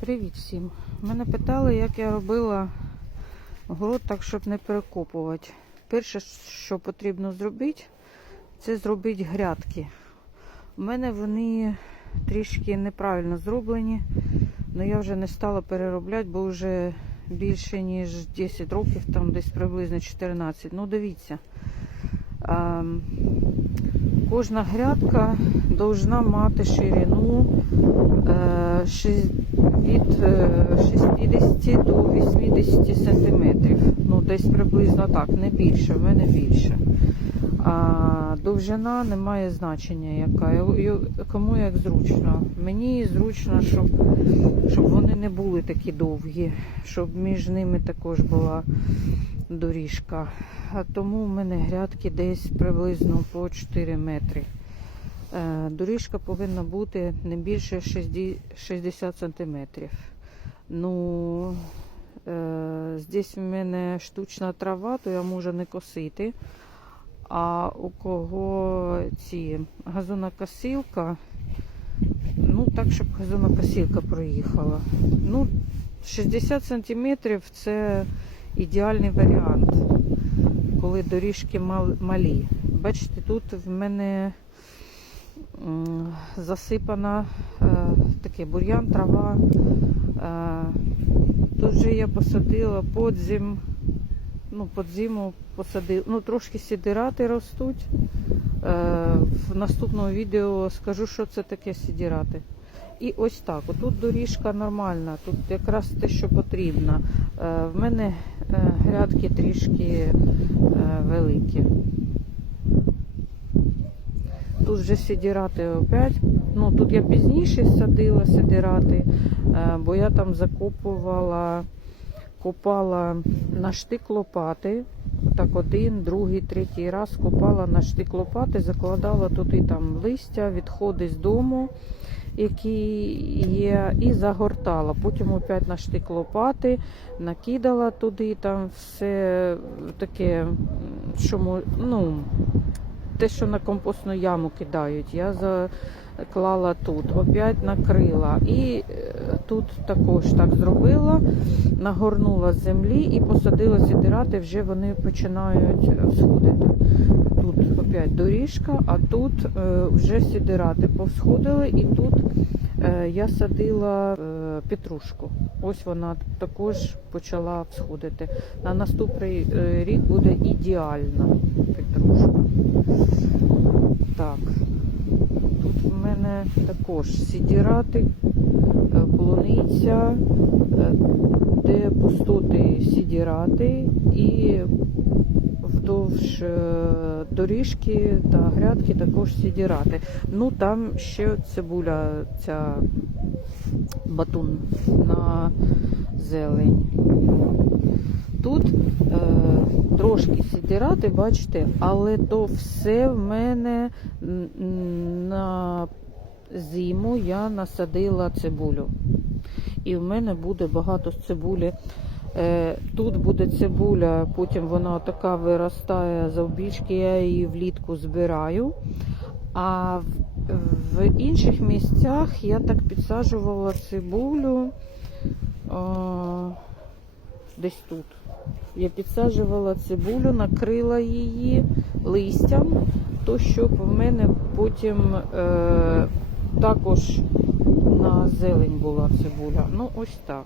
Привіт всім. Мене питали, як я робила город так, щоб не перекопувати. Перше, що потрібно зробити, це зробити грядки. У мене вони трішки неправильно зроблені, але я вже не стала переробляти, бо вже більше ніж 10 років, там десь приблизно 14. Ну, дивіться. Кожна грядка повинна мати ширину е, від е, 60 до 80 сантиметрів. Ну, десь приблизно так, не більше, в мене більше. А довжина не має значення яка. Кому як зручно. Мені зручно, щоб, не були такі довгі, щоб між ними також була доріжка. А тому в мене грядки десь приблизно по 4 метри. Е, Доріжка повинна бути не більше 60 60 сантиметрів. Ну, е, здесь в мене штучна трава, то я можу не косити. А у кого ці газонокосилка, ну так, щоб газонокосилка проїхала. Ну, 60 сантиметрів це ідеальний варіант, коли доріжки малі. Бачите, тут в мене засипана е, таке бур'ян, трава. Е, тут же я посадила подзім, ну, под зиму посадила, ну трошки сідирати ростуть. Е, в наступному відео скажу, що це таке сідірати. І ось так. Отут доріжка нормальна, тут якраз те, що потрібно. Е, в мене е, грядки трішки е, великі. Тут вже сідірати опять. Ну, тут я пізніше садила сидирати, е, бо я там закопувала, копала на штик лопати. Так один, другий, третій раз копала на штик лопати, закладала туди там листя, відходи з дому, які є, і загортала. Потім опять на штик лопати, накидала туди там все таке, що ну, те, що на компостну яму кидають, я заклала тут, опять накрила. І е, тут також так зробила, нагорнула з землі і посадила сідирати, вже вони починають всходити. Тут опять доріжка, а тут е, вже сідирати повсходили, і тут е, я садила петрушку. Ось вона також почала всходити. На наступний рік буде ідеальна петрушка. Так. Тут в мене також сідірати, е, полуниця, е, де пустоти сідірати і вдовж е, доріжки та грядки також сідірати. Ну там ще цибуля, ця батун на зелень. Тут е, трошки сідірати, бачите, але то все в мене на зиму я насадила цибулю. І в мене буде багато цибулі. Е, Тут буде цибуля, потім вона така виростає завбільшки, я її влітку збираю. А в, інших місцях я так підсаджувала цибулю а, десь тут. Я підсаджувала цибулю, накрила її листям, то щоб в мене потім е, також на зелень була цибуля. Ну, ось так.